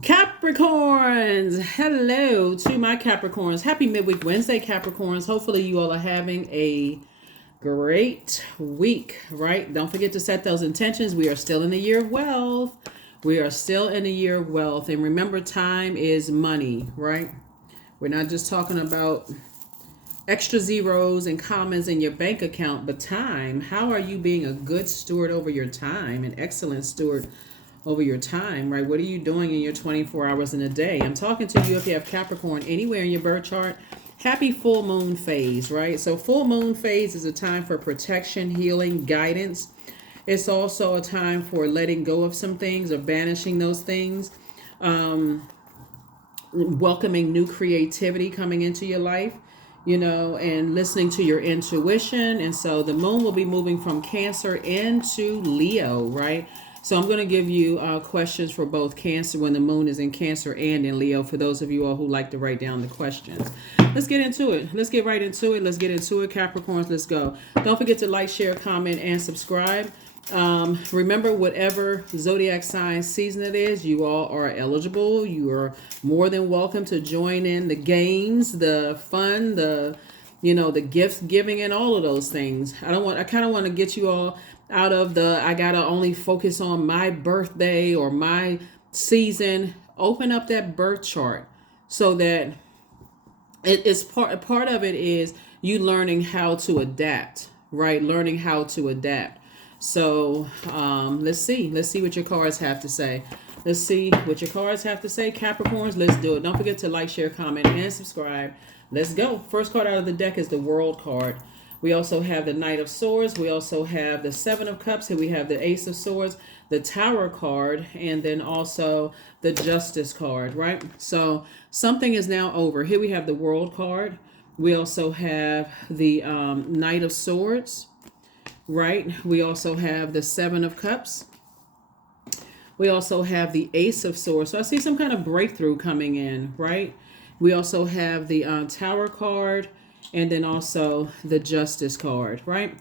Capricorns, hello to my Capricorns. Happy midweek Wednesday, Capricorns. Hopefully, you all are having a great week, right? Don't forget to set those intentions. We are still in the year of wealth. We are still in the year of wealth. And remember, time is money, right? We're not just talking about extra zeros and commas in your bank account, but time. How are you being a good steward over your time, an excellent steward over your time, right? What are you doing in your 24 hours in a day? I'm talking to you if you have Capricorn anywhere in your birth chart. Happy full moon phase, right? So full moon phase is a time for protection, healing, guidance. It's also a time for letting go of some things or banishing those things, welcoming new creativity coming into your life, and listening to your intuition. And so the moon will be moving from Cancer into Leo, right? So I'm going to give you questions for both Cancer when the moon is in Cancer and in Leo, for those of you all who like to write down the questions. Let's get into it. Let's get right into it. Let's get into it, Capricorns. Let's go. Don't forget to like, share, comment, and subscribe. Remember, whatever zodiac sign season it is, you all are eligible. You are more than welcome to join in the games, the fun, the gift giving, and all of those things. I kind of want to get you all out of the I gotta only focus on my birthday or my season. Open up that birth chart so that it's part of it is you learning how to adapt, right? Learning how to adapt. So let's see what your cards have to say. Let's see what your cards have to say, Capricorns. Let's do it. Don't forget to like, share, comment, and subscribe. Let's go. First card out of the deck is the World card. We also have the Knight of Swords. We also have the Seven of Cups. Here we have the Ace of Swords, the Tower card, and then also the Justice card, right? So something is now over. Here we have the World card. We also have the Knight of Swords, right? We also have the Seven of Cups. We also have the Ace of Swords. So I see some kind of breakthrough coming in, right? We also have the Tower card, and then also the Justice card, right?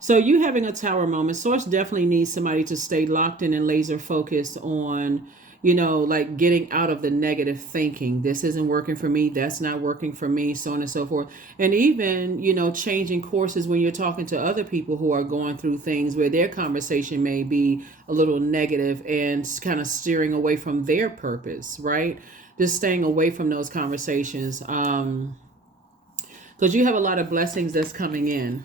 So you having a Tower moment. Source definitely needs somebody to stay locked in and laser focused on, like getting out of the negative thinking. This isn't working for me. That's not working for me, so on and so forth. And even, changing courses when you're talking to other people who are going through things where their conversation may be a little negative and kind of steering away from their purpose, right? Just staying away from those conversations. Because you have a lot of blessings that's coming in.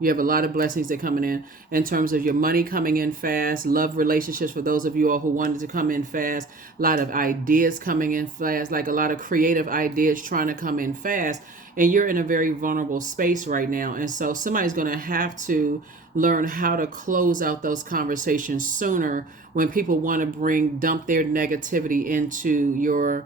You have a lot of blessings that coming in terms of your money coming in fast, love relationships for those of you all who wanted to come in fast, a lot of ideas coming in fast, like a lot of creative ideas trying to come in fast. And you're in a very vulnerable space right now. And so somebody's going to have to learn how to close out those conversations sooner when people want to dump their negativity into your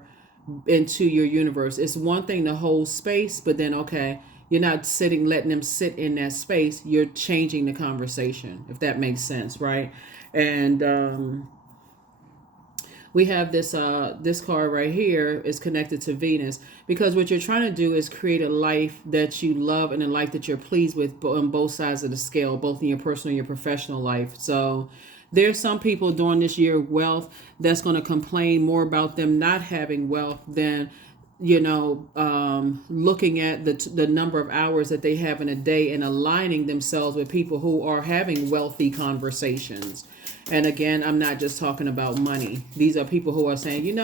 universe. It's one thing to hold space, but then okay, you're not letting them sit in that space. You're changing the conversation, if that makes sense, right? And we have this card right here is connected to Venus, because what you're trying to do is create a life that you love and a life that you're pleased with on both sides of the scale, both in your personal and your professional life. So there's some people during this year of wealth that's going to complain more about them not having wealth than, looking at the number of hours that they have in a day and aligning themselves with people who are having wealthy conversations. And again, I'm not just talking about money. These are people who are saying,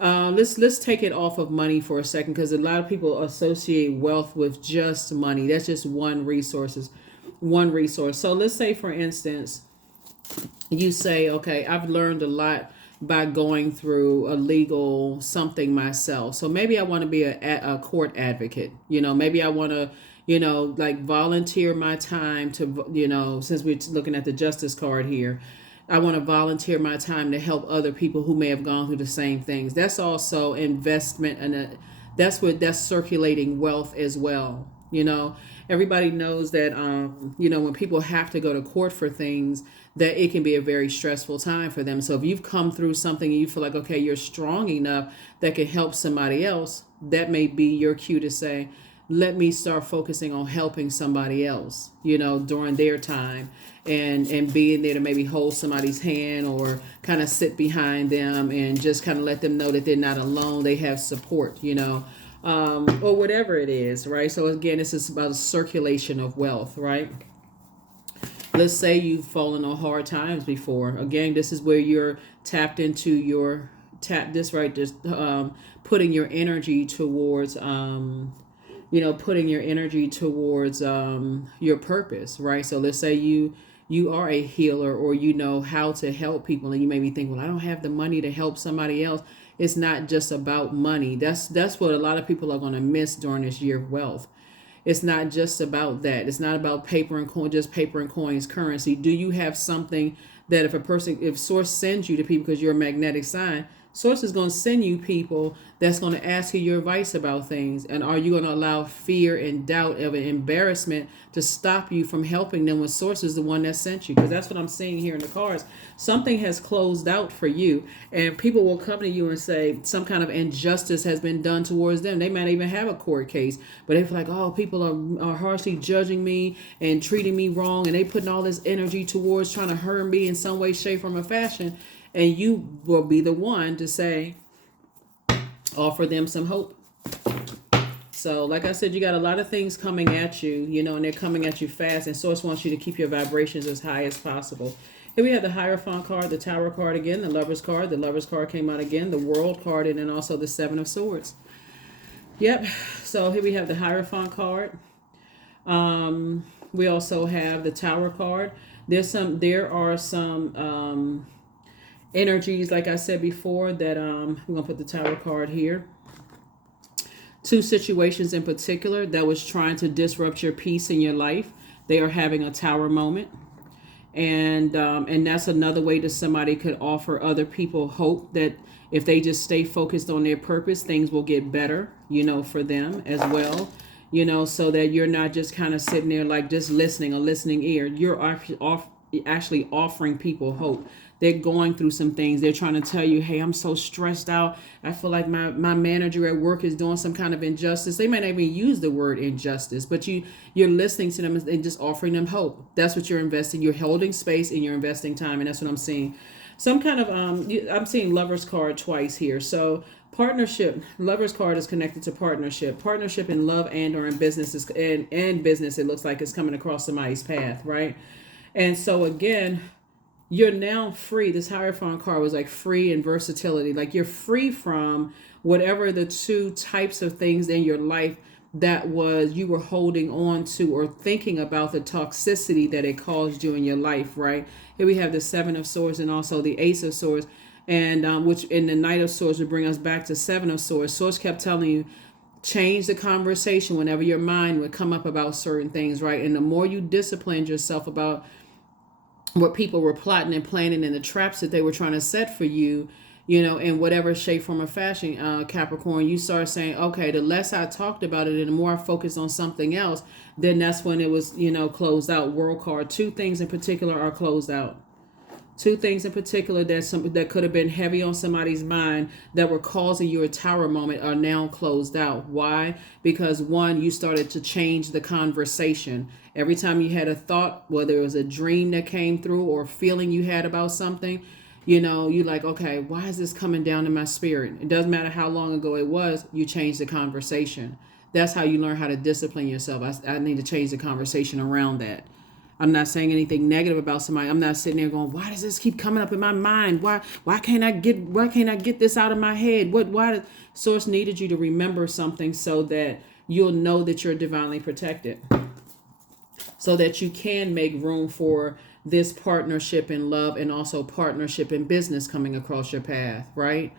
let's take it off of money for a second, because a lot of people associate wealth with just money. That's just one resource. So let's say, for instance, you say, okay, I've learned a lot by going through a legal something myself. So maybe I want to be a court advocate. Maybe I want to, like volunteer my time to, since we're looking at the Justice card here, I want to volunteer my time to help other people who may have gone through the same things. That's also investment, and that's circulating wealth as well. Everybody knows that, when people have to go to court for things, that it can be a very stressful time for them. So if you've come through something and you feel like, okay, you're strong enough that can help somebody else, that may be your cue to say, let me start focusing on helping somebody else, during their time, and being there to maybe hold somebody's hand or kind of sit behind them and just kind of let them know that they're not alone. They have support, or whatever it is, right? So again, this is about a circulation of wealth, right? Let's say you've fallen on hard times before. Again, this is where you're tapped into putting your energy towards, putting your energy towards your purpose, right? So let's say you are a healer, or you know how to help people, and you maybe think, well, I don't have the money to help somebody else. It's not just about money. That's what a lot of people are going to miss during this year of wealth. It's not just about that. It's not about paper and coin, just paper and coins, currency. Do you have something that if Source sends you to people, because you're a magnetic sign, Source is going to send you people that's going to ask you your advice about things. And are you going to allow fear and doubt of an embarrassment to stop you from helping them when Source is the one that sent you? Because that's what I'm seeing here in the cards. Something has closed out for you, and people will come to you and say some kind of injustice has been done towards them. They might even have a court case, but they feel like, oh, people are harshly judging me and treating me wrong, and they putting all this energy towards trying to hurt me in some way, shape, form, or fashion. And you will be the one to say, offer them some hope. So like I said, you got a lot of things coming at you, and they're coming at you fast. And Source wants you to keep your vibrations as high as possible. Here we have the Hierophant card, the Tower card again, the Lover's card. The Lover's card came out again, the World card, and then also the Seven of Swords. Yep. So here we have the Hierophant card. We also have the Tower card. There are some energies, like I said before, that we're gonna put the Tower card here. Two situations in particular that was trying to disrupt your peace in your life. They are having a Tower moment, and that's another way that somebody could offer other people hope that if they just stay focused on their purpose, things will get better, for them as well. So that you're not just kind of sitting there like just listening, a listening ear. You're actually offering people hope. They're going through some things. They're trying to tell you, hey, I'm so stressed out. I feel like my manager at work is doing some kind of injustice. They might not even use the word injustice, but you're listening to them and just offering them hope. That's what you're investing. You're holding space and you're investing time. And that's what I'm seeing. Some kind of, I'm seeing Lover's card twice here. So partnership, Lover's card is connected to partnership. Partnership in love and or in business and business, it looks like it's coming across somebody's path, right? And so again, you're now free. This Hierophant card was like free and versatility. Like you're free from whatever the two types of things in your life that was you were holding on to or thinking about, the toxicity that it caused you in your life, right? Here we have the Seven of Swords and also the Ace of Swords, and which in the Knight of Swords would bring us back to Seven of Swords. Swords kept telling you, change the conversation whenever your mind would come up about certain things, right? And the more you disciplined yourself about what people were plotting and planning and the traps that they were trying to set for you, in whatever shape, form, or fashion, Capricorn, you start saying, okay, the less I talked about it and the more I focused on something else, then that's when it was, closed out. World card. Two things in particular are closed out. Two things in particular that could have been heavy on somebody's mind that were causing you a Tower moment are now closed out. Why? Because one, you started to change the conversation. Every time you had a thought, whether it was a dream that came through or a feeling you had about something, you're like, okay, why is this coming down in my spirit? It doesn't matter how long ago it was, you change the conversation. That's how you learn how to discipline yourself. I need to change the conversation around that. I'm not saying anything negative about somebody. I'm not sitting there going, why does this keep coming up in my mind? Why can't I get this out of my head? Why Source needed you to remember something so that you'll know that you're divinely protected. So that you can make room for this partnership in love and also partnership in business coming across your path, right?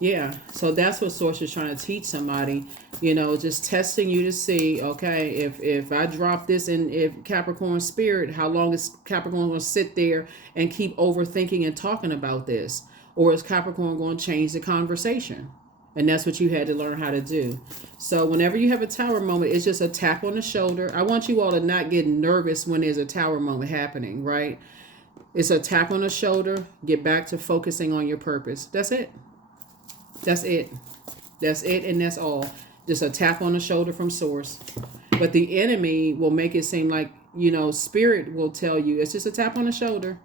Yeah, so that's what Source is trying to teach somebody, just testing you to see, okay, if I drop this in if Capricorn spirit, how long is Capricorn going to sit there and keep overthinking and talking about this? Or is Capricorn going to change the conversation? And that's what you had to learn how to do. So whenever you have a Tower moment, it's just a tap on the shoulder. I want you all to not get nervous when there's a Tower moment happening, right? It's a tap on the shoulder. Get back to focusing on your purpose. That's it. That's it. That's it, and that's all. just a tap on the shoulder from source. But the enemy will make it seem like, you know, spirit will tell you it's just a tap on the shoulder.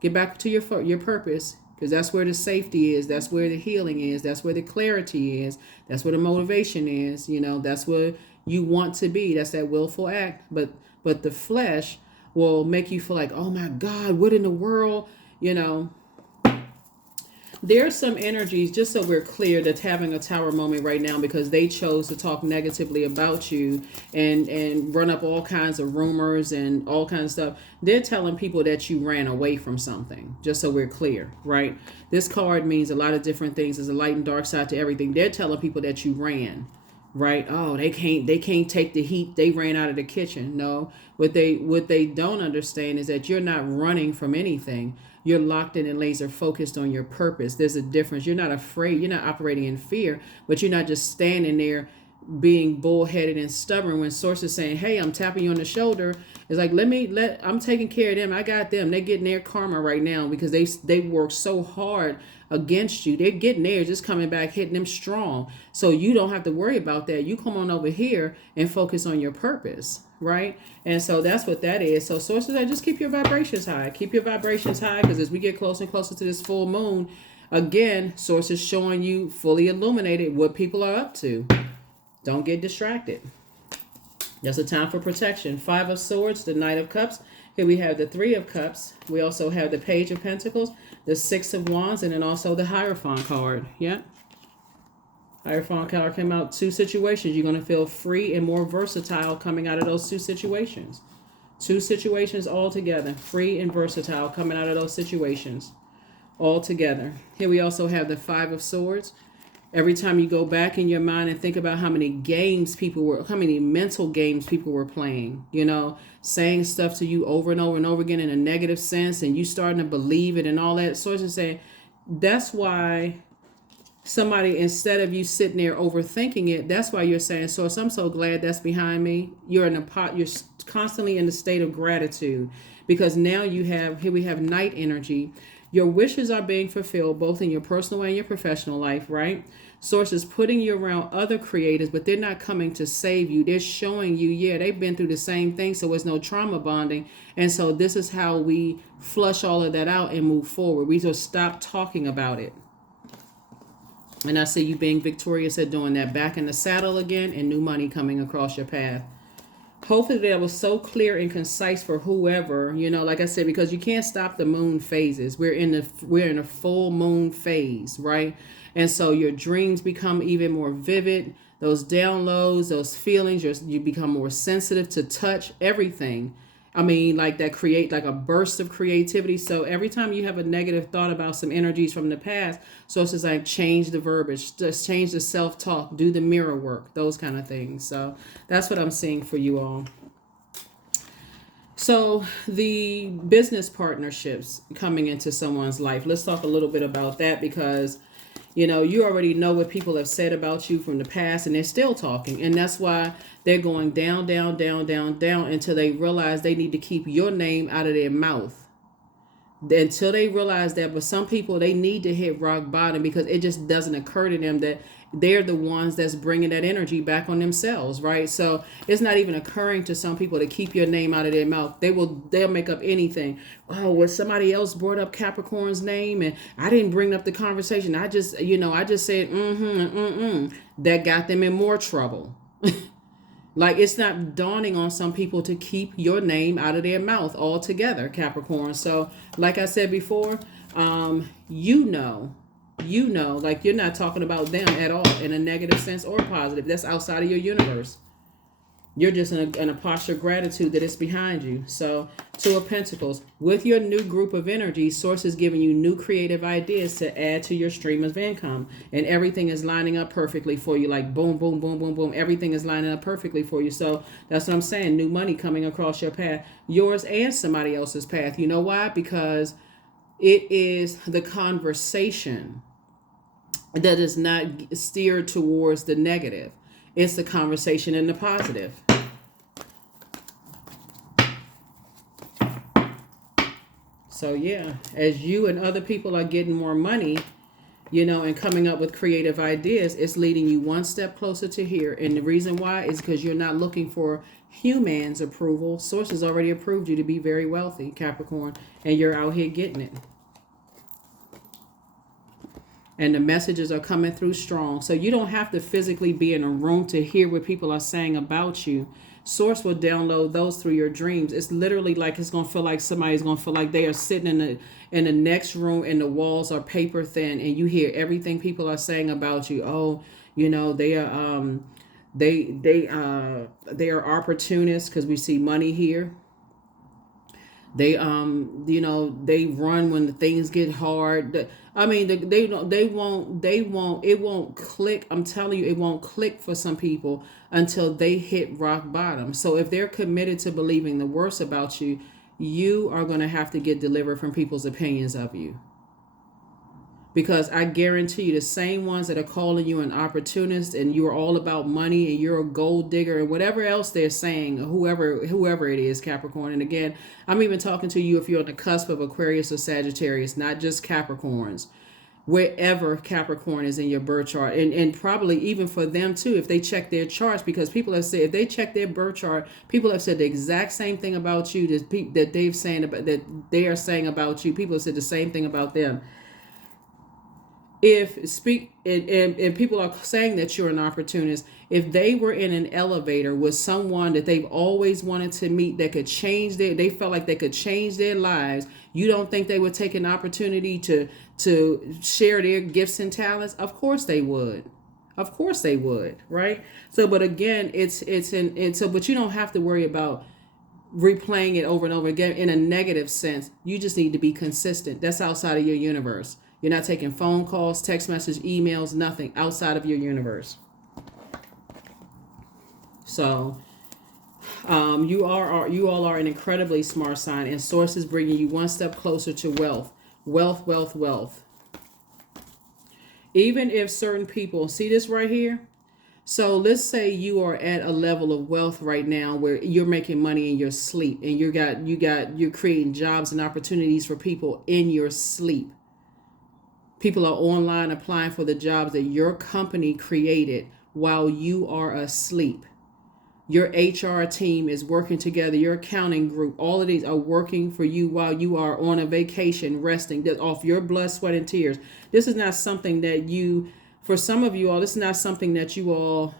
Get back to your purpose, because that's where the safety is. That's where the healing is. That's where the clarity is. That's where the motivation is. You know, that's where you want to be. That's that willful act. But the flesh will make you feel like, oh my God, what in the world? You know, there's some energies, just so we're clear, that's having a tower moment right now because they chose to talk negatively about you and run up all kinds of rumors and all kinds of stuff. They're telling people that you ran away from something, just so we're clear, right? This card means a lot of different things. There's a light and dark side to everything. They're telling people that you ran, right? Oh, they can't take the heat. They ran out of the kitchen. No, what they don't understand is that you're not running from anything. You're locked in and laser focused on your purpose. There's a difference. You're not afraid. You're not operating in fear, but you're not just standing there being bullheaded and stubborn when source is saying, hey, I'm tapping you on the shoulder. It's like, I'm taking care of them. I got them. They're getting their karma right now because they work so hard against you. They're getting theirs, just coming back, hitting them strong. So you don't have to worry about that. You come on over here and focus on your purpose, right? And so that's what that is. So sources are just keep your vibrations high. Keep your vibrations high, because as we get closer and closer to this full moon, again, sources showing you fully illuminated what people are up to. Don't get distracted. That's a time for protection. 5 of Swords, the Knight of Cups. Here we have the 3 of Cups. We also have the Page of Pentacles, the 6 of Wands, and then also the Hierophant card. Yeah. Hierophant card came out. 2 situations. You're going to feel free and more versatile coming out of those 2 situations. 2 situations all together. Free and versatile coming out of those situations all together. Here we also have the 5 of Swords. Every time you go back in your mind and think about how many mental games people were playing, you know, saying stuff to you over and over and over again in a negative sense, and you starting to believe it and all that, sort of saying, that's why somebody, instead of you sitting there overthinking it, that's why you're saying, Source, I'm so glad that's behind me. You're constantly in the state of gratitude, because now here we have Night energy. Your wishes are being fulfilled both in your personal and your professional life, right? Source is putting you around other creators, but they're not coming to save you. They're showing you, yeah, they've been through the same thing, so there's no trauma bonding. And so this is how we flush all of that out and move forward. We just stop talking about it. And I see you being victorious at doing that. Back in the saddle again, and new money coming across your path. Hopefully that was so clear and concise for whoever, you know, like I said, because you can't stop the moon phases. We're in a full moon phase, right? And so your dreams become even more vivid. Those downloads, those feelings, you become more sensitive to touch, everything. I mean, like that create like a burst of creativity. So every time you have a negative thought about some energies from the past, so it's just like change the verbiage, just change the self-talk, do the mirror work, those kind of things. So that's what I'm seeing for you all. So the business partnerships coming into someone's life. Let's talk a little bit about that, because you know, you already know what people have said about you from the past, and they're still talking. And that's why they're going down, down, down, down, down until they realize they need to keep your name out of their mouth. Until they realize that. But some people, they need to hit rock bottom, because it just doesn't occur to them that they're the ones that's bringing that energy back on themselves, right? So it's not even occurring to some people to keep your name out of their mouth. They'll make up anything. Oh, well, somebody else brought up Capricorn's name and I didn't bring up the conversation. I just said that got them in more trouble. Like, it's not dawning on some people to keep your name out of their mouth altogether, Capricorn. So like I said before, like you're not talking about them at all in a negative sense or positive. That's outside of your universe. You're just in a posture of gratitude that it's behind you. So 2 of Pentacles, with your new group of energy, Source is giving you new creative ideas to add to your stream of income. And everything is lining up perfectly for you. Like boom, boom, boom, boom, boom. Everything is lining up perfectly for you. So that's what I'm saying. New money coming across your path. Yours and somebody else's path. You know why? Because it is the conversation that is not steered towards the negative. It's the conversation in the positive. So yeah, as you and other people are getting more money, and coming up with creative ideas, it's leading you one step closer to here. And the reason why is because you're not looking for humans' approval. Source has already approved you to be very wealthy, Capricorn, and you're out here getting it. And the messages are coming through strong. So you don't have to physically be in a room to hear what people are saying about you. Source will download those through your dreams. It's literally like it's going to feel like somebody's going to feel like they are sitting in the next room and the walls are paper thin and you hear everything people are saying about you. Oh, they are they are opportunists because we see money here. They they run when the things get hard. I mean, they won't it won't click. I'm telling you, it won't click for some people until they hit rock bottom. So if they're committed to believing the worst about you, you are going to have to get delivered from people's opinions of you. Because I guarantee you, the same ones that are calling you an opportunist and you're all about money and you're a gold digger and whatever else they're saying, whoever it is, Capricorn. And again, I'm even talking to you if you're on the cusp of Aquarius or Sagittarius, not just Capricorns. Wherever Capricorn is in your birth chart, and probably even for them too, if they check their charts, because people have said if they check their birth chart, people have said the exact same thing about you that they've saying about that they are saying about you. People have said the same thing about them. If people are saying that you're an opportunist, if they were in an elevator with someone that they've always wanted to meet that could they felt like they could change their lives, you don't think they would take an opportunity to share their gifts and talents? Of course they would. Of course they would, right? So, but again, but you don't have to worry about replaying it over and over again in a negative sense. You just need to be consistent. That's outside of your universe. You're not taking phone calls, text messages, emails, nothing outside of your universe. So you all are an incredibly smart sign, and Source is bringing you one step closer to wealth. Wealth. Even if certain people see this right here. So let's say you are at a level of wealth right now where you're making money in your sleep, and you're creating jobs and opportunities for people in your sleep. People are online applying for the jobs that your company created while you are asleep. Your HR team is working together. Your accounting group, all of these are working for you while you are on a vacation, resting off your blood, sweat, and tears. This is not something that for some of you all, this is not something that you all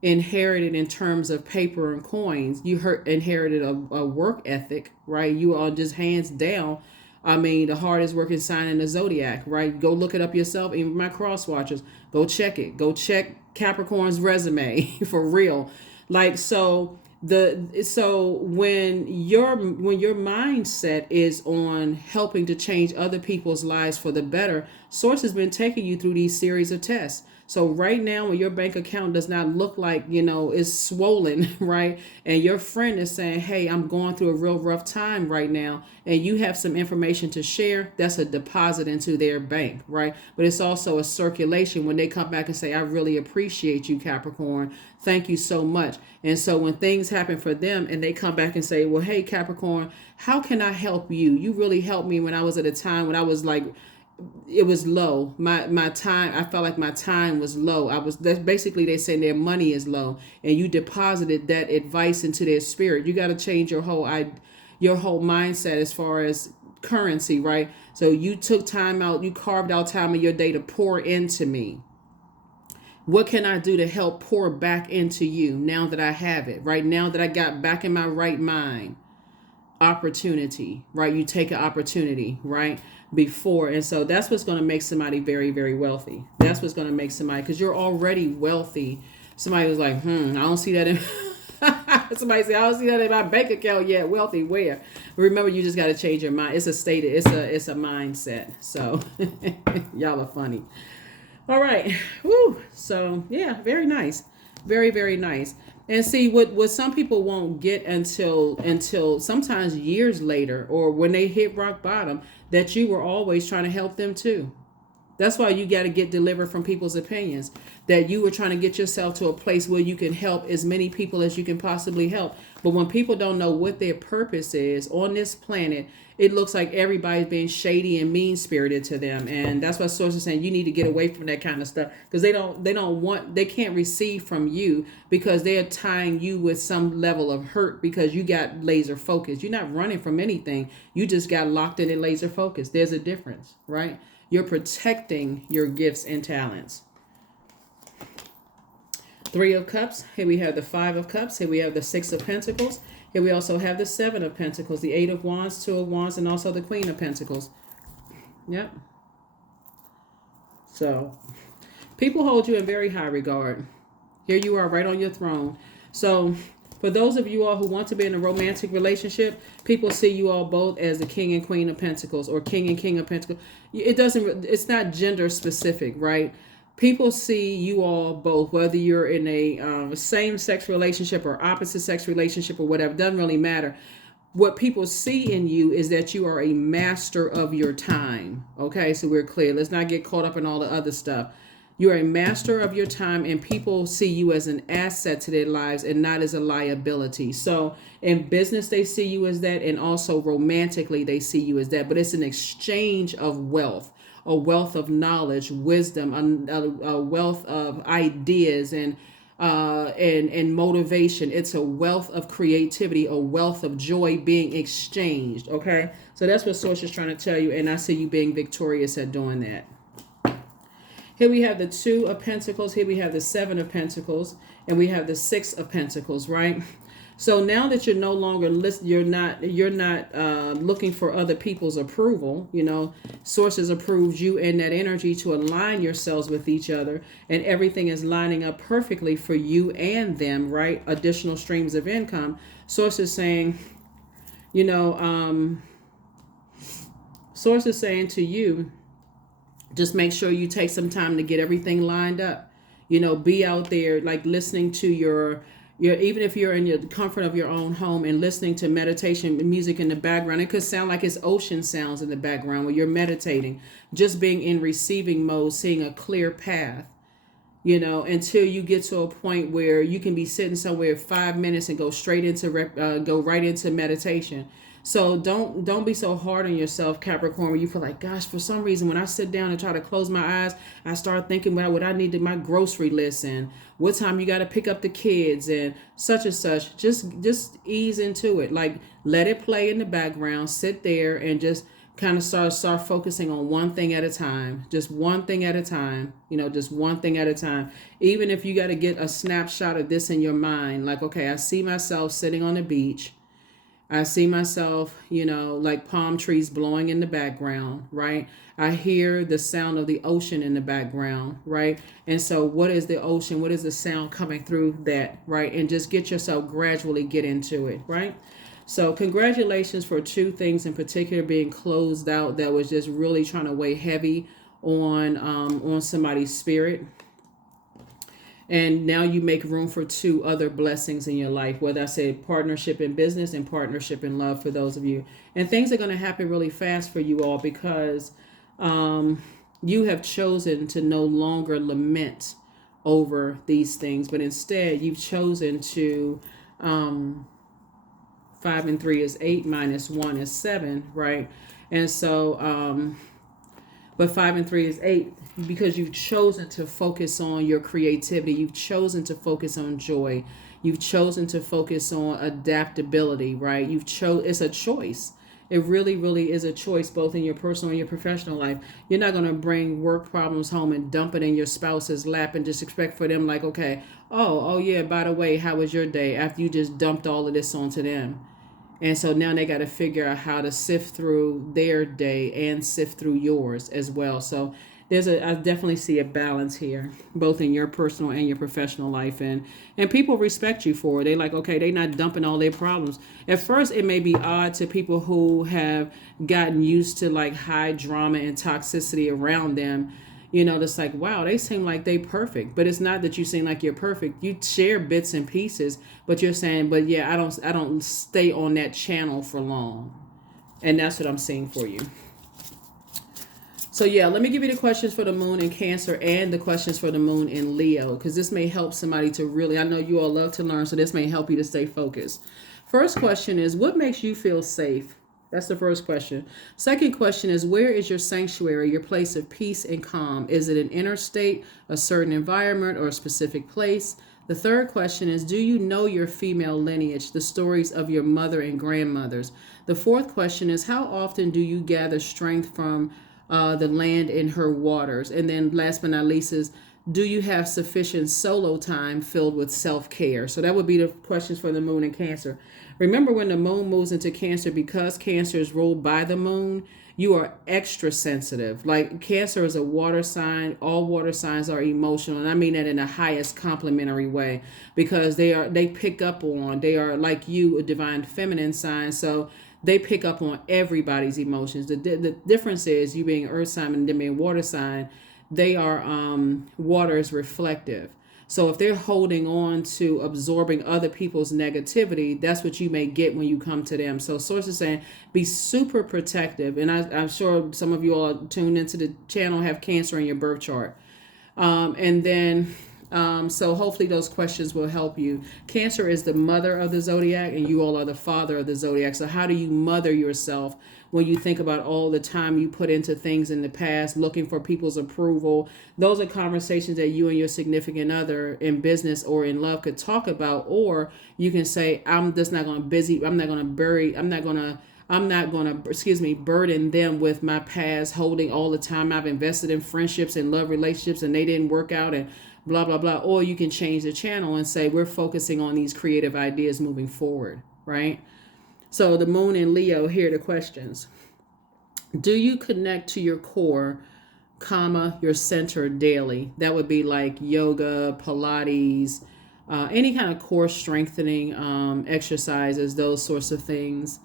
inherited in terms of paper and coins. You inherited a work ethic, right? You are just hands down. I mean, the hardest working sign in the Zodiac, right? Go look it up yourself. Even my cross watchers, go check it. Go check Capricorn's resume for real. Like, so when your mindset is on helping to change other people's lives for the better, Source has been taking you through these series of tests. So right now, when your bank account does not look like, it's swollen, right? And your friend is saying, hey, I'm going through a real rough time right now, and you have some information to share, that's a deposit into their bank, right? But it's also a circulation when they come back and say, I really appreciate you, Capricorn. Thank you so much. And so when things happen for them and they come back and say, well, hey, Capricorn, how can I help you? You really helped me when I was at a time when I was like, it was low. My time, I felt like my time was low. That's basically, they say their money is low, and you deposited that advice into their spirit. You got to change your whole mindset as far as currency, right? So you took time out, you carved out time in your day to pour into me. What can I do to help pour back into you now that I have it, right? Now that I got back in my right mind. Opportunity, right? You take an opportunity, right? Before. And so that's what's going to make somebody very, very wealthy. That's what's going to make somebody, because you're already wealthy. Somebody was like, I don't see that in somebody said, I don't see that in my bank account yet. Wealthy where? Remember, you just got to change your mind. It's a state, it's a mindset. So y'all are funny. All right. Woo. So yeah, very nice. Very, very nice. And see, what some people won't get until sometimes years later, or when they hit rock bottom, that you were always trying to help them too. That's why you got to get delivered from people's opinions. That you were trying to get yourself to a place where you can help as many people as you can possibly help. But when people don't know what their purpose is on this planet, it looks like everybody's being shady and mean spirited to them. And that's why Source is saying you need to get away from that kind of stuff, because they can't receive from you, because they're tying you with some level of hurt because you got laser focus. You're not running from anything. You just got locked in a laser focus. There's a difference, right? You're protecting your gifts and talents. Three of Cups. Here we have the Five of Cups. Here we have the Six of Pentacles. Here we also have the Seven of Pentacles, the Eight of Wands, Two of Wands, and also the Queen of Pentacles. Yep. So, people hold you in very high regard. Here you are right on your throne. So, for those of you all who want to be in a romantic relationship, people see you all both as the King and Queen of Pentacles, or King and King of Pentacles. It's not gender specific, right? People see you all both, whether you're in a same-sex relationship or opposite-sex relationship or whatever, doesn't really matter. What people see in you is that you are a master of your time. Okay, so we're clear. Let's not get caught up in all the other stuff. You're a master of your time, and people see you as an asset to their lives and not as a liability. So in business, they see you as that, and also romantically, they see you as that. But it's an exchange of wealth. A wealth of knowledge, wisdom, a wealth of ideas and motivation. It's a wealth of creativity, a wealth of joy being exchanged. Okay, so that's what Source is trying to tell you, and I see you being victorious at doing that. Here we have the Two of Pentacles. Here we have the Seven of Pentacles, and we have the Six of Pentacles. Right. So now that you're no longer you're not looking for other people's approval. You know, Sources approved you and that energy to align yourselves with each other, and everything is lining up perfectly for you and them. Right, additional streams of income. Sources saying, you know, Sources saying to you, just make sure you take some time to get everything lined up. You know, be out there like listening to your even if you're in the comfort of your own home and listening to meditation music in the background. It could sound like it's ocean sounds in the background where you're meditating, just being in receiving mode, seeing a clear path, you know, until you get to a point where you can be sitting somewhere 5 minutes and go straight into go right into meditation. So don't be so hard on yourself, Capricorn, where you feel like, gosh, for some reason, when I sit down and try to close my eyes, I start thinking about what I need to my grocery list and what time you got to pick up the kids and such. Just ease into it. Like, let it play in the background, sit there and just kind of start focusing on one thing at a time. Just one thing at a time, you know, just one thing at a time. Even if you got to get a snapshot of this in your mind, like, okay, I see myself sitting on the beach. I see myself, you know, like palm trees blowing in the background, right? I hear the sound of the ocean in the background, right? And so what is the ocean? What is the sound coming through that, right? And just get yourself gradually get into it, right? So congratulations for two things in particular being closed out that was just really trying to weigh heavy on somebody's spirit. And now you make room for two other blessings in your life, whether I say partnership in business and partnership in love for those of you. And things are going to happen really fast for you all because you have chosen to no longer lament over these things, but instead you've chosen to 5 and 3 is 8 minus 1 is 7, right? And so but 5 and 3 is 8 because you've chosen to focus on your creativity. You've chosen to focus on joy. You've chosen to focus on adaptability, right? It's a choice. It really, really is a choice, both in your personal and your professional life. You're not going to bring work problems home and dump it in your spouse's lap and just expect for them like, okay, oh yeah, by the way, how was your day? After you just dumped all of this onto them. And so now they got to figure out how to sift through their day and sift through yours as well. So I definitely see a balance here, both in your personal and your professional life. And people respect you for it. They like, okay, they're not dumping all their problems. At first, it may be odd to people who have gotten used to like high drama and toxicity around them. You know, it's like, wow, they seem like they perfect. But it's not that you seem like you're perfect. You share bits and pieces, but you're saying, but yeah, I don't stay on that channel for long. And that's what I'm seeing for you. So yeah, let me give you the questions for the moon in Cancer and the questions for the moon in Leo, because this may help somebody to really, I know you all love to learn, so this may help you to stay focused. First question is, what makes you feel safe? That's the first question. Second question is, where is your sanctuary, your place of peace and calm? Is it an inner state, a certain environment, or a specific place? The third question is, do you know your female lineage, the stories of your mother and grandmothers? The fourth question is, how often do you gather strength from the land in her waters? And then last but not least is, do you have sufficient solo time filled with self-care? So that would be the questions for the moon in Cancer. Remember, when the moon moves into Cancer, because Cancer is ruled by the moon, you are extra sensitive. Like, Cancer is a water sign. All water signs are emotional, and I mean that in the highest complimentary way, because they pick up on, they are like you, a divine feminine sign. So they pick up on everybody's emotions. The difference is, you being earth sign and them being water sign, they are water is reflective. So if they're holding on to absorbing other people's negativity, that's what you may get when you come to them. So source is saying, be super protective. And I'm sure some of you all tuned into the channel have Cancer in your birth chart. So hopefully those questions will help you. Cancer is the mother of the zodiac, and you all are the father of the zodiac. So how do you mother yourself when you think about all the time you put into things in the past, looking for people's approval? Those are conversations that you and your significant other in business or in love could talk about. Or you can say, I'm just not going to burden them with my past, holding all the time I've invested in friendships and love relationships and they didn't work out and blah, blah, blah. Or you can change the channel and say, we're focusing on these creative ideas moving forward, right? So the moon in Leo, here are the questions. Do you connect to your core, your center daily? That would be like yoga, Pilates, any kind of core strengthening exercises, those sorts of things.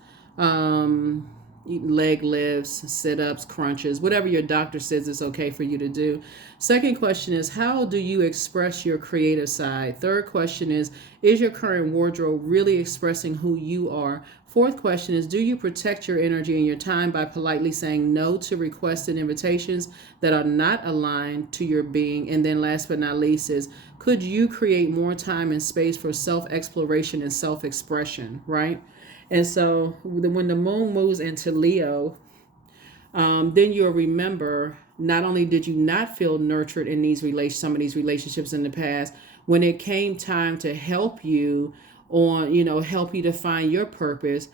Leg lifts, sit-ups, crunches, whatever your doctor says it's okay for you to do. Second question is, how do you express your creative side? Third question is your current wardrobe really expressing who you are? Fourth question is, do you protect your energy and your time by politely saying no to requests and invitations that are not aligned to your being? And then last but not least is, could you create more time and space for self-exploration and self-expression, right? And so when the moon moves into Leo, then you'll remember, not only did you not feel nurtured in some of these relationships in the past, when it came time to help you help you to find your purpose,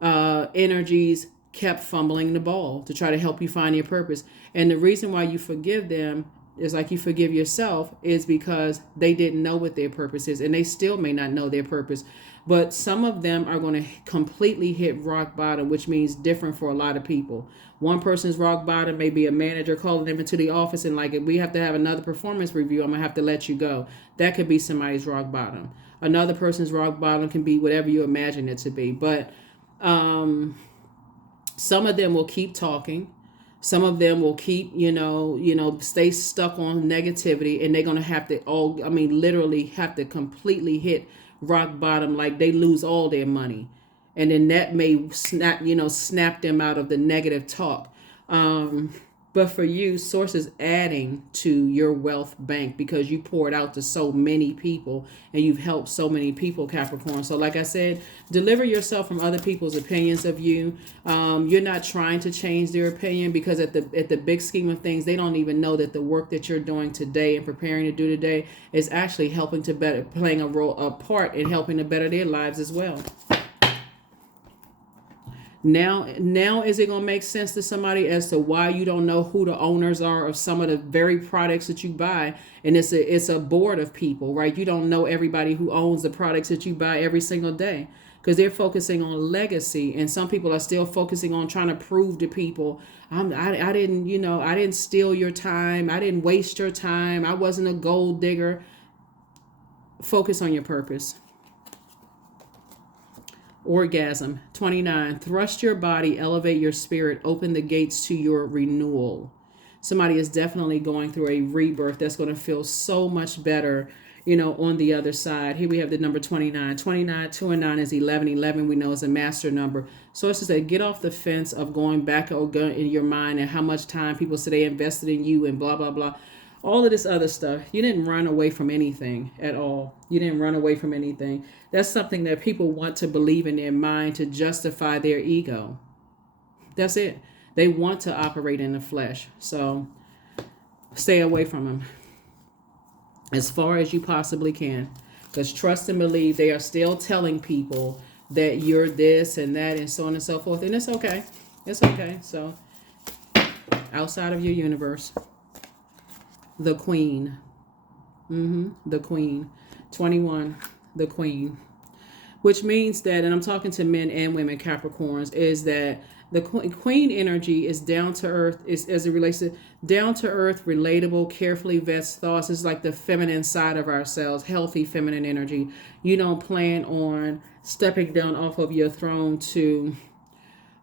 energies kept fumbling the ball to try to help you find your purpose. And the reason why you forgive them is like you forgive yourself, is because they didn't know what their purpose is, and they still may not know their purpose. But some of them are going to completely hit rock bottom, which means different for a lot of people. One person's rock bottom may be a manager calling them into the office and like, if we have to have another performance review, I'm going to have to let you go. That could be somebody's rock bottom. Another person's rock bottom can be whatever you imagine it to be. But some of them will keep talking. Some of them will keep, stay stuck on negativity, and they're going to have to literally have to completely hit rock bottom, like they lose all their money. And then that may snap them out of the negative talk. But for you, source is adding to your wealth bank because you poured out to so many people and you've helped so many people, Capricorn. So like I said, deliver yourself from other people's opinions of you. You're not trying to change their opinion, because at the big scheme of things, they don't even know that the work that you're doing today and preparing to do today is actually helping to playing a part in helping to better their lives as well. Now is it going to make sense to somebody as to why you don't know who the owners are of some of the very products that you buy? And it's a board of people, right? You don't know everybody who owns the products that you buy every single day, because they're focusing on legacy. And some people are still focusing on trying to prove to people, I didn't steal your time. I didn't waste your time. I wasn't a gold digger. Focus on your purpose. Orgasm. 29. Thrust your body, elevate your spirit, open the gates to your renewal. Somebody is definitely going through a rebirth that's going to feel so much better on the other side. Here we have the number 29. 29, 2 and 9 is 11. 11 we know is a master number. So it's just a get off the fence of going back in your mind and how much time people say they invested in you and blah, blah, blah. All of this other stuff. You didn't run away from anything at all. You didn't run away from anything. That's something that people want to believe in their mind to justify their ego. That's it. They want to operate in the flesh. So stay away from them as far as you possibly can. Because trust and believe, they are still telling people that you're this and that and so on and so forth. And it's okay. It's okay. So outside of your universe, the queen. The queen. 21, the queen. Which means that, and I'm talking to men and women, Capricorns, is that the queen energy is down to earth, is as it relates to down to earth, relatable, carefully vetted thoughts. It's like the feminine side of ourselves, healthy feminine energy. You don't plan on stepping down off of your throne to,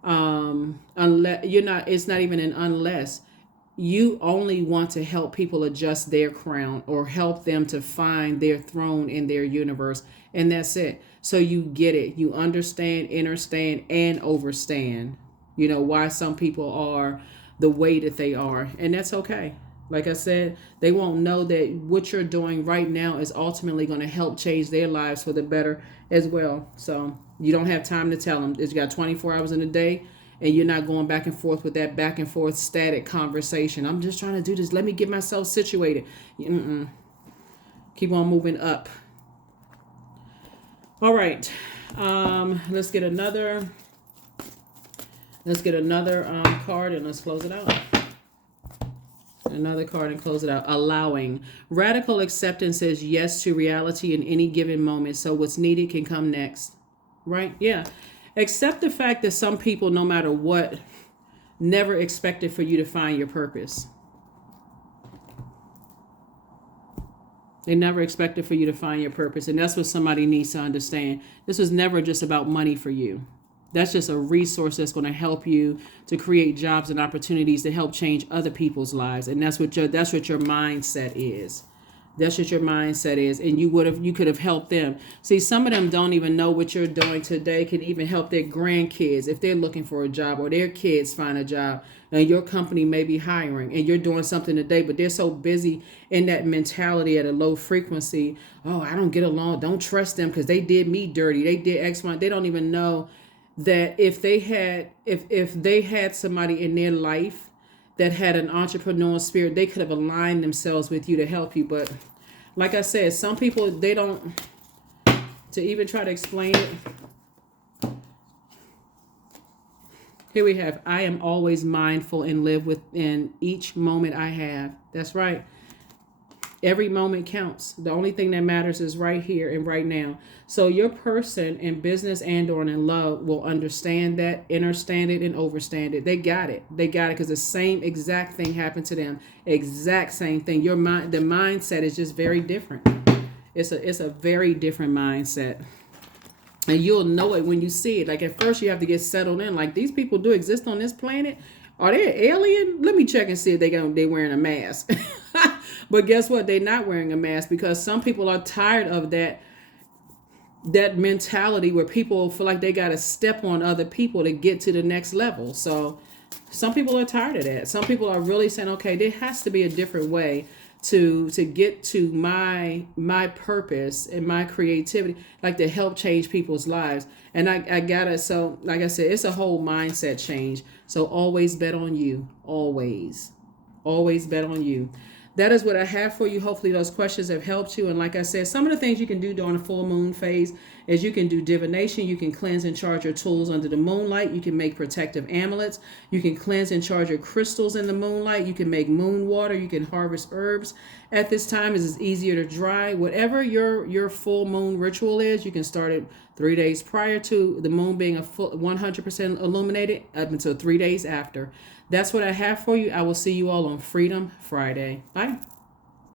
unless you're not, it's not even an unless. You only want to help people adjust their crown or help them to find their throne in their universe. And that's it. So you get it. You understand, understand, and overstand, why some people are the way that they are. And that's okay. Like I said, they won't know that what you're doing right now is ultimately going to help change their lives for the better as well. So you don't have time to tell them. You got 24 hours in a day. And you're not going back and forth with that back and forth static conversation. I'm just trying to do this. Let me get myself situated. Keep on moving up. All right. Let's get another card and let's close it out. Another card and close it out. Allowing. Radical acceptance says yes to reality in any given moment. So what's needed can come next. Right? Yeah. Accept the fact that some people, no matter what, never expected for you to find your purpose. They never expected for you to find your purpose. And that's what somebody needs to understand. This was never just about money for you. That's just a resource that's going to help you to create jobs and opportunities to help change other people's lives. And that's what your mindset is. That's what your mindset is. And you could have helped them. See, some of them don't even know what you're doing today can even help their grandkids if they're looking for a job or their kids find a job. And your company may be hiring and you're doing something today, but they're so busy in that mentality at a low frequency. Oh, I don't get along. Don't trust them because they did me dirty. They did X, Y. They don't even know that if they had somebody in their life that had an entrepreneurial spirit, they could have aligned themselves with you to help you. But like I said, some people, they don't, to even try to explain it. Here we have, I am always mindful and live within each moment I have. That's right. Every moment counts. The only thing that matters is right here and right now. So your person in business and or in love will understand that, understand it, and overstand it. They got it. They got it because the same exact thing happened to them. Exact same thing. Your mind, the mindset is just very different. It's a very different mindset. And you'll know it when you see it. Like at first you have to get settled in. Like these people do exist on this planet. Are they an alien? Let me check and see if they wearing a mask. But guess what? They're not wearing a mask because some people are tired of that mentality where people feel like they got to step on other people to get to the next level. So some people are tired of that. Some people are really saying, okay, there has to be a different way to get to my purpose and my creativity, like to help change people's lives. And I gotta, so like I said, it's a whole mindset change. So always bet on you. Always bet on you. That is what I have for you. Hopefully those questions have helped you. And like I said, some of the things you can do during the full moon phase is you can do divination. You can cleanse and charge your tools under the moonlight. You can make protective amulets. You can cleanse and charge your crystals in the moonlight. You can make moon water. You can harvest herbs at this time. It's easier to dry. Whatever your full moon ritual is, you can start it 3 days prior to the moon being a full 100% illuminated up until 3 days after. That's what I have for you. I will see you all on Freedom Friday. Bye.